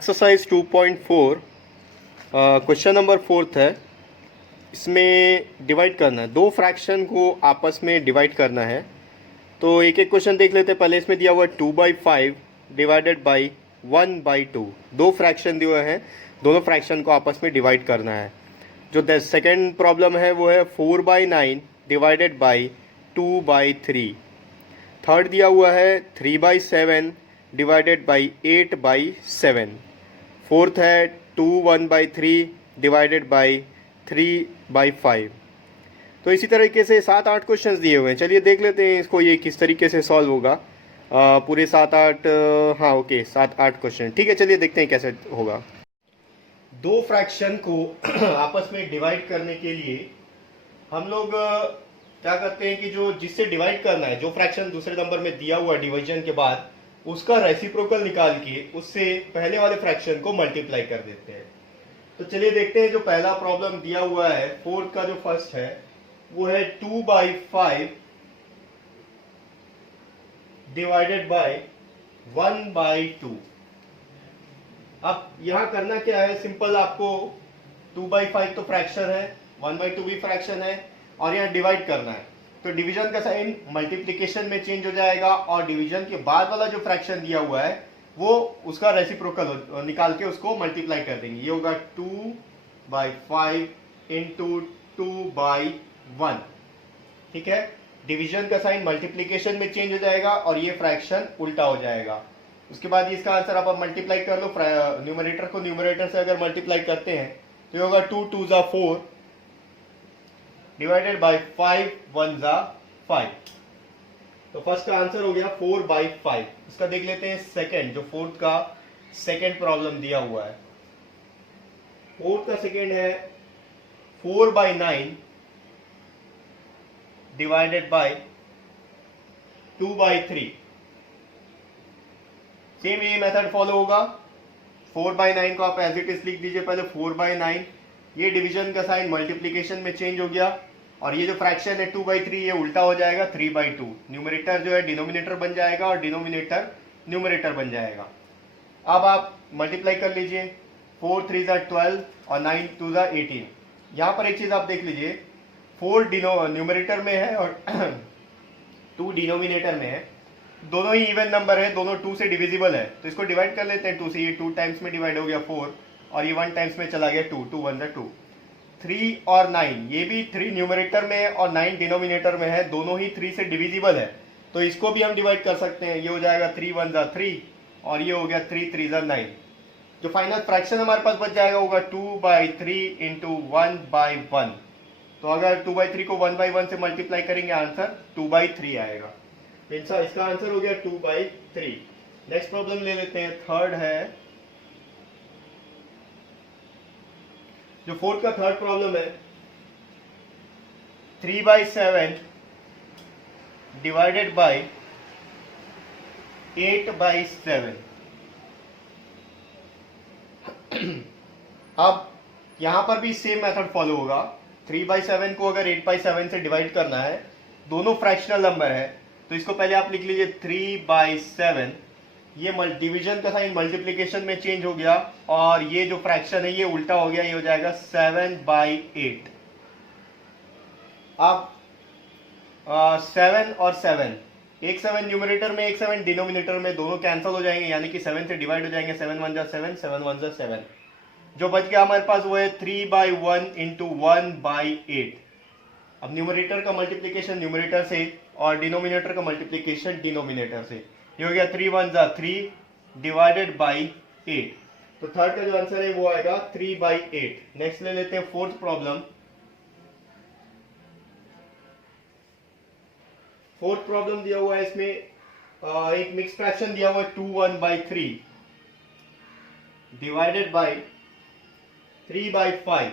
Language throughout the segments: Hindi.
एक्सरसाइज 2.4 क्वेश्चन नंबर 4 है। इसमें डिवाइड करना है, दो फ्रैक्शन को आपस में डिवाइड करना है। तो एक एक क्वेश्चन देख लेते हैं। पहले इसमें दिया हुआ है 2/5 डिवाइडेड बाई 1/2। दो फ्रैक्शन दिए हुए हैं, दोनों फ्रैक्शन को आपस में डिवाइड करना है। जो सेकेंड प्रॉब्लम है वो है 4/9 डिवाइडेड बाई 2/3। थर्ड दिया हुआ है 3/7 डिवाइडेड बाई 8/7। फोर्थ है 2/1/3 डिवाइडेड बाई 3/5। तो इसी तरीके से 7-8 क्वेश्चंस दिए हुए हैं। चलिए देख लेते हैं इसको, ये किस तरीके से सॉल्व होगा। पूरे 7-8, हाँ ओके 7-8 क्वेश्चन, ठीक है। चलिए देखते हैं कैसे होगा। दो फ्रैक्शन को आपस में डिवाइड करने के लिए हम लोग क्या करते हैं कि जो जिससे डिवाइड करना है, जो फ्रैक्शन दूसरे नंबर में दिया हुआ डिवीजन के बाद, उसका रेसिप्रोकल निकाल के उससे पहले वाले फ्रैक्शन को मल्टीप्लाई कर देते हैं। तो चलिए देखते हैं। जो पहला प्रॉब्लम दिया हुआ है, फोर्थ का जो फर्स्ट है वो है 2/5 डिवाइडेड बाय 1/2। अब यहां करना क्या है, सिंपल। आपको 2/5 तो फ्रैक्शन है, 1/2 भी फ्रैक्शन है, और यहाँ डिवाइड करना है। तो डिवीजन का साइन मल्टीप्लिकेशन में चेंज हो जाएगा, और डिवीजन के बाद वाला जो फ्रैक्शन दिया हुआ है वो उसका रेसिप्रोकल निकाल के उसको मल्टीप्लाई कर देंगे। ये होगा 2/5 इंटू 2/1। ठीक है, डिवीजन का साइन मल्टीप्लिकेशन में चेंज हो जाएगा और ये फ्रैक्शन उल्टा हो जाएगा। उसके बाद इसका आंसर आप मल्टीप्लाई कर लो। न्यूमरेटर को न्यूमरेटर से अगर मल्टीप्लाई करते हैं तो ये होगा 2 2 जा 4 डिवाइडेड बाय 5 1 जा 5। तो फर्स्ट का आंसर हो गया 4/5। इसका देख लेते हैं सेकंड, जो फोर्थ का सेकंड प्रॉब्लम दिया हुआ है। फोर्थ का सेकंड है 4/9 डिवाइडेड बाय 2/3। सेम ये मेथड फॉलो होगा। 4/9 को आप एज इट इज लिख दीजिए पहले 4/9। ये डिवीजन का साइन मल्टीप्लिकेशन में चेंज हो गया, और ये जो फ्रैक्शन है 2/3 ये उल्टा हो जाएगा 3/2। न्यूमरेटर जो है डिनोमिनेटर बन जाएगा और डिनोमिनेटर न्यूमरेटर बन जाएगा। अब आप मल्टीप्लाई कर लीजिए। 4 3 जा 12 और 9 2 जा 18। यहां पर एक चीज आप देख लीजिए, 4 न्यूमरेटर में है और 2 डिनोमिनेटर में है। दोनों ही इवन नंबर है, दोनों 2 से डिविजिबल है, तो इसको डिवाइड कर लेते हैं 2 से। ये 2 टाइम्स में डिवाइड हो गया 4, और ये 1 टाइम्स में चला गया 2 2 1 जा 2। 3 और 9, ये भी 3 न्यूमरेटर में है और 9 डिनोमिनेटर में है, दोनों ही 3 से डिविजिबल है, तो इसको भी हम डिवाइड कर सकते हैं। ये हो जाएगा 3 1 जा 3 और ये हो गया 3 3 जा 9। जो फाइनल फ्रैक्शन हमारे पास बच जाएगा होगा 2/3 इंटू 1/1। तो अगर 2/3 को 1/1 से मल्टीप्लाई करेंगे आंसर 2/3 आएगा। इसका आंसर हो गया 2/3। नेक्स्ट प्रॉब्लम ले लेते हैं। थर्ड है, जो फोर्थ का थर्ड प्रॉब्लम है 3/7 डिवाइडेड बाय 8/7। अब यहां पर भी सेम मेथड फॉलो होगा। 3/7 को अगर 8/7 से डिवाइड करना है, दोनों फ्रैक्शनल नंबर है, तो इसको पहले आप लिख लीजिए 3/7। ये डिवीजन का साइन मल्टीप्लिकेशन में चेंज हो गया, और ये जो फ्रैक्शन है ये उल्टा हो गया, ये हो जाएगा 7/8। अब 7 और 7, एक 7 न्यूमरेटर में एक 7 डिनोमिनेटर में, दोनों कैंसिल हो जाएंगे, यानी कि 7 से डिवाइड हो जाएंगे। 7 1 जा 7 7 1 जा 7। जो बच गया हमारे पास वो है 3/1 इंटू 1/8। अब न्यूमरेटर का मल्टीप्लिकेशन न्यूमरेटर से और डिनोमिनेटर का मल्टीप्लिकेशन डिनोमिनेटर से। ये हो गया 3 1 जा 3 डिवाइडेड बाई 8। तो थर्ड का जो आंसर है वो आएगा 3/8। नेक्स्ट ले लेते हैं फोर्थ प्रॉब्लम। फोर्थ प्रॉब्लम दिया हुआ है, इसमें एक मिक्स फ्रैक्शन दिया हुआ है 2/1/3 डिवाइडेड बाई 3/5।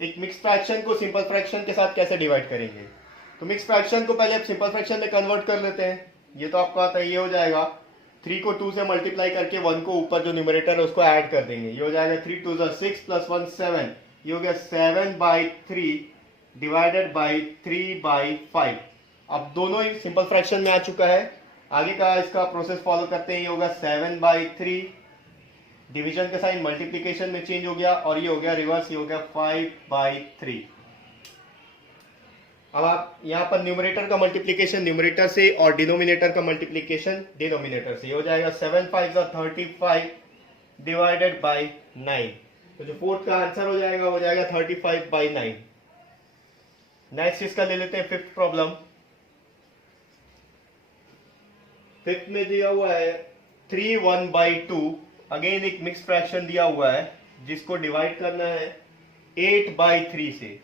एक मिक्स फ्रैक्शन को सिंपल फ्रैक्शन के साथ कैसे डिवाइड करेंगे? तो मिक्स फ्रैक्शन को पहले आप सिंपल फ्रैक्शन में कन्वर्ट कर लेते हैं। ये तो आपको आता है, ये हो जाएगा 3 को 2 से मल्टीप्लाई करके 1 को ऊपर जो न्यूमरेटर है उसको ऐड कर देंगे। ये हो जाएगा 3 2 जा 6 प्लस 1 7। ये हो गया 7/3 डिवाइडेड बाई 3/5। अब दोनों ही सिंपल फ्रैक्शन में आ चुका है। आगे का इसका प्रोसेस फॉलो करते हैं, ये होगा 7/3, डिवीजन का साइन मल्टीप्लीकेशन में चेंज हो गया और ये हो गया रिवर्स, ये हो गया 5/3। अब आप यहाँ पर न्यूमरेटर का मल्टीप्लीकेशन न्यूमरेटर से और डिनोमिनेटर का मल्टीप्लीकेशन डिनोमिनेटर से, ये हो जाएगा 7 5 35 डिवाइडेड बाई 9। तो जो फोर्थ का आंसर हो जाएगा वो जाएगा 35/9। नेक्स्ट इसका ले लेते हैं फिफ्थ प्रॉब्लम। फिफ्थ में दिया हुआ है 3 1/2, अगेन एक मिक्स फ्रैक्शन दिया हुआ है जिसको डिवाइड करना है 8/3 से।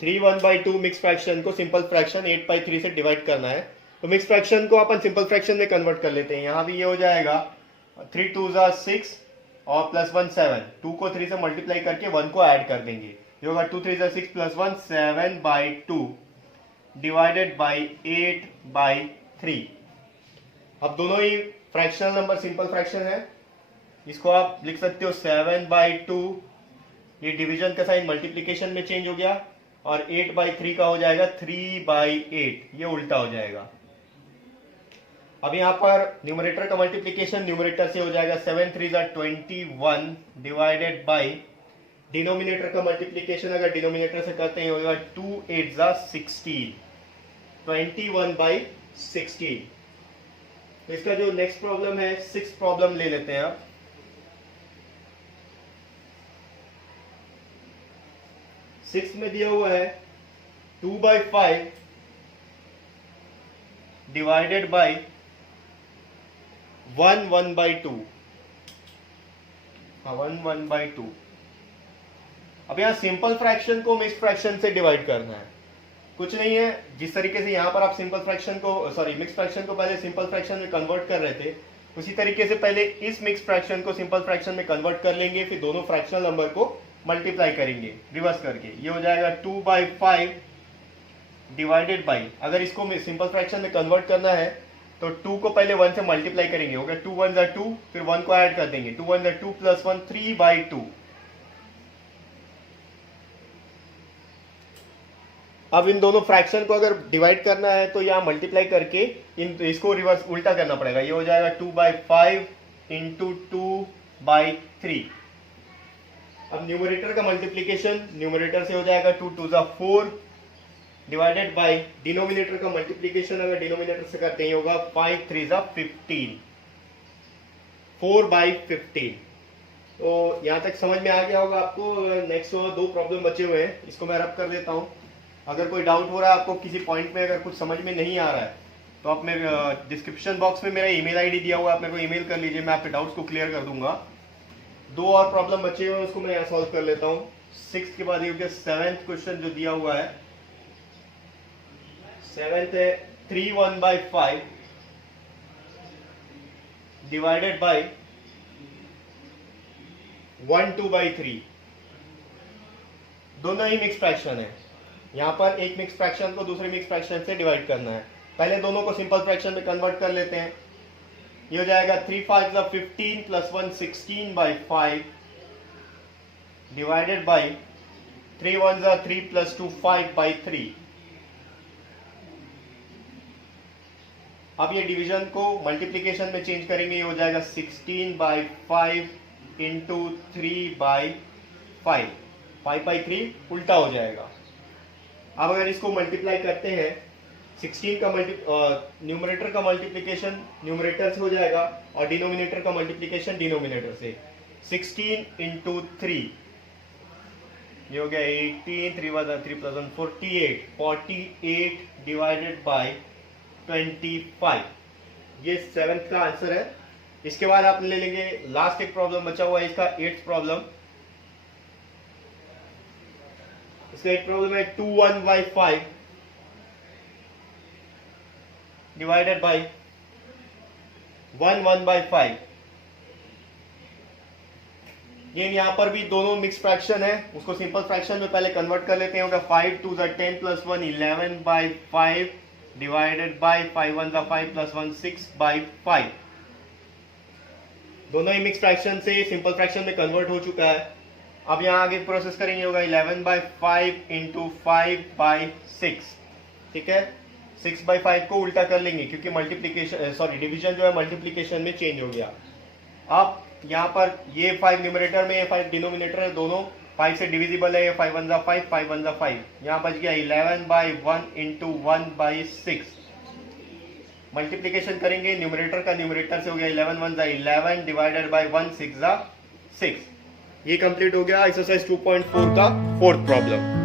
3 1/2 मिक्स फ्रैक्शन को सिंपल फ्रैक्शन 8/3 से डिवाइड करना है। तो मिक्स फ्रैक्शन को अपन सिंपल फ्रैक्शन में कन्वर्ट कर लेते हैं। यहां भी ये हो जाएगा 3 2 6 और +1 7, 2 को 3 से मल्टीप्लाई करके 1 को ऐड कर देंगे, ये होगा 2 3 6 +1 7/2 डिवाइडेड बाई 8/3। अब दोनों ही फ्रैक्शनल नंबर सिंपल फ्रैक्शन है, इसको आप लिख सकते हो 7/2, ये डिवीजन का साइन मल्टीप्लीकेशन में चेंज हो गया और 8/3 का हो जाएगा 3/8, ये उल्टा हो जाएगा। अब यहां पर न्यूमरेटर का मल्टीप्लीकेशन न्यूमरेटर से हो जाएगा 7 3 21 डिवाइडेड बाई डिनोमिनेटर का मल्टीप्लीकेशन अगर डिनोमिनेटर से करते हैं होगा 2 8 16, 21/16। तो इसका जो नेक्स्ट प्रॉब्लम है सिक्स प्रॉब्लम ले लेते हैं आप। सिक्स में दिया हुआ है 2/5 डिवाइडेड बाई 1 1/2। हाँ 1 1/2। अब यहां सिंपल फ्रैक्शन को मिक्स्ड फ्रैक्शन से डिवाइड करना है, कुछ नहीं है। जिस तरीके से यहां पर आप सिंपल फ्रैक्शन को मिक्स फ्रैक्शन को पहले सिंपल फ्रैक्शन में कन्वर्ट कर रहे थे, उसी तरीके से पहले इस मिक्स फ्रैक्शन को सिंपल फ्रैक्शन में कन्वर्ट कर लेंगे, फिर दोनों फ्रैक्शनल नंबर को मल्टीप्लाई करेंगे रिवर्स करके। ये हो जाएगा 2/5 डिवाइडेड बाई, अगर इसको सिंपल फ्रैक्शन में कन्वर्ट करना है तो 2 को पहले 1 से मल्टीप्लाई करेंगे, होगा 2 1 2, फिर 1 को ऐड कर देंगे, 2 1 2 +1 3/2। अब इन दोनों फ्रैक्शन को अगर डिवाइड करना है तो यहाँ मल्टीप्लाई करके इसको रिवर्स उल्टा करना पड़ेगा, ये हो जाएगा 2/5 इंटू 2/3। अब न्यूमरेटर का मल्टीप्लीकेशन न्यूमरेटर से हो जाएगा 2 2 4 डिवाइडेड बाय डिनोमिनेटर का मल्टीप्लीकेशन अगर डिनोमिनेटर से करते हैं होगा 5 3 15, 4/15। तो यहां तक समझ में आ गया होगा आपको। नेक्स्ट दो प्रॉब्लम बचे हुए हैं, इसको मैं रब कर देता हूं। अगर कोई डाउट हो रहा है आपको किसी पॉइंट में, अगर कुछ समझ में नहीं आ रहा है तो आप मेरे डिस्क्रिप्शन बॉक्स में मेरा ईमेल आईडी दिया हुआ है, आप मेरे को ईमेल कर लीजिए, मैं आपके डाउट्स को क्लियर कर दूंगा। दो और प्रॉब्लम बचे हुए हैं उसको मैं यहाँ सॉल्व कर लेता हूँ। 6 के बाद ये हो गया 7th क्वेश्चन जो दिया हुआ है। 7th है 3 1/5 डिवाइडेड बाई 1 2/3। दोनों ही मिक्स फ्रैक्शन है, यहां पर एक मिक्स फ्रैक्शन को दूसरे मिक्स फ्रैक्शन से डिवाइड करना है। पहले दोनों को सिंपल फ्रैक्शन में कन्वर्ट कर लेते हैं। ये हो जाएगा 3 5 15 +1 16/5 डिवाइडेड बाई 3 1 3 +2 5/3। अब ये डिवीजन को मल्टीप्लीकेशन में चेंज करेंगे, ये हो जाएगा 16/5 इंटू 3/5, 5/3 उल्टा हो जाएगा। अब अगर इसको मल्टीप्लाई करते हैं 16 का न्यूमरेटर का मल्टीप्लीकेशन न्यूमरेटर से हो जाएगा और डिनोमिनेटर का मल्टीप्लीकेशन डिनोमिनेटर से। 16 इंटू 3 ये हो गया 18, 3 1 3 +1 48, 48 डिवाइडेड बाय 25। ये 7th का आंसर है। इसके बाद आप ले लेंगे लास्ट एक प्रॉब्लम बचा हुआ है इसका 8th प्रॉब्लम। इसका एक प्रॉब्लम है 2 1/5 डिवाइडेड बाई 1 1/5। ये यहां पर भी दोनों मिक्स फ्रैक्शन है, उसको सिंपल फ्रैक्शन में पहले कन्वर्ट कर लेते हैं। होगा 5 2 10 +1 11/5 डिवाइडेड बाई 5 1 5 +1 6/5। दोनों ही मिक्स फ्रैक्शन से सिंपल फ्रैक्शन में कन्वर्ट हो चुका है। अब यहां आगे प्रोसेस करेंगे, होगा 11/5 इंटू 5/6। ठीक है, 6/5 को उल्टा कर लेंगे क्योंकि डिवीजन जो है मल्टीप्लीकेशन में चेंज हो गया। अब यहाँ पर ये 5 न्यूमरेटर में, ये 5 डिनोमिनेटर है, दोनों 5 से डिविजिबल है। ये 5 1 5, 5 1 5, यहाँ बच गया 11/1 इंटू 1/6। मल्टीप्लीकेशन करेंगे न्यूमरेटर का न्यूमरेटर से हो गया 11 1 11 डिवाइडेड बाई 1 6 6। ये कंप्लीट हो गया एक्सरसाइज 2.4 का फोर्थ प्रॉब्लम।